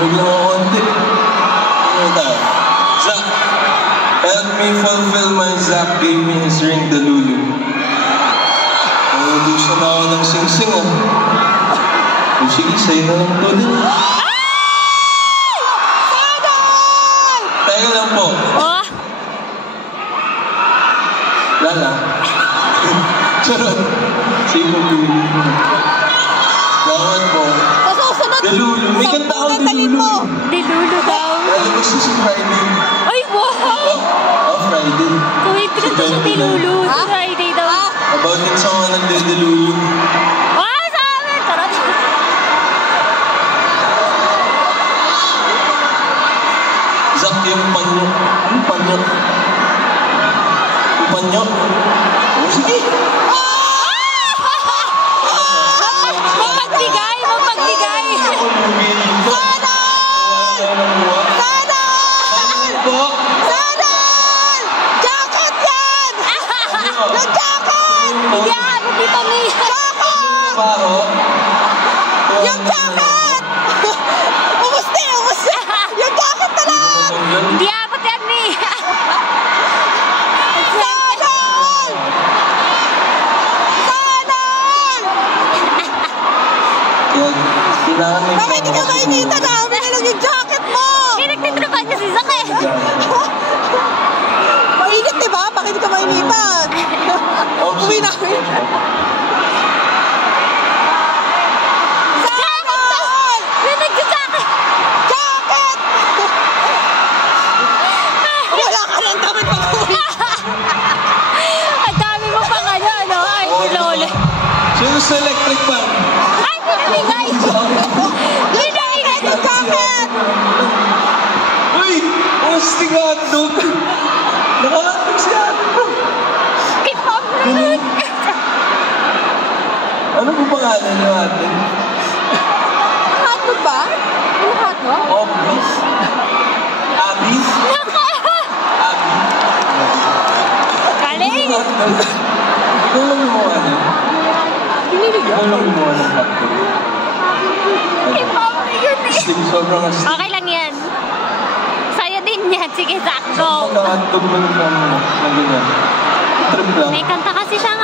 Malamig lang ako konti. Ano tayo? Zach, help me fulfill my Zach gave me his ring, the Lulu. Nauubusan na ako ng sing-sing ah. O sige, sa'yo na lang to din. Tayo lang po. Oh! Lala. Charot. Sino Lulu? Gawad po. The Lulu. May kanta ako, The Lulu. The Lulu daw. Alam mo siya si Friday. Ay, wow! Oh, Friday. Kung pinagka siya The Lulu, si Friday daw. About it sa mga The Lulu. Wow, sa amin! Tarot! Zach, yung panyo. Yung panyo. Yung panyo. Oh, sige. Mapagbigay! Mapagbigay! Sadan! Jacket yan! Yung jacket! Hindi ako dito ni... Yung jacket! Umusti! Umusti! Yung jacket na lang! Hindi abot yan ni... Sadan! Sadan! Bakit hindi ka mainita? Dami na lang yung jacket mo! Nagtitripan niya si Zach eh. Mainit diba? Bakit hindi ka mainitan? Uwi na kami. Sadan! May nag-jacket! Jacket! Wala ka ng damit pag-uwi. Ang dami mo pang ano, ay, lolo. Sino sa electric fan? Ay, pinamigay! Pinamigay Yung jacket! Uy! Musti nga hotdog! Nakahotdog si hotdog! Kipam naman! Ano po pangalan niyo ate? Hotdog ba? Ano hotdog? Obis? Abis? Abi? Galing! Hotdog? Ikaw lang gumawa niyo? Ikaw lang gumawa ng hotdog? Kipam yun eh! Sobrang astig. Okay lang yan. Sa'yo din yan. Sige, Zach, go! Saan ka hotdog mo na ganyan? Trip lang. May kanta kasi siya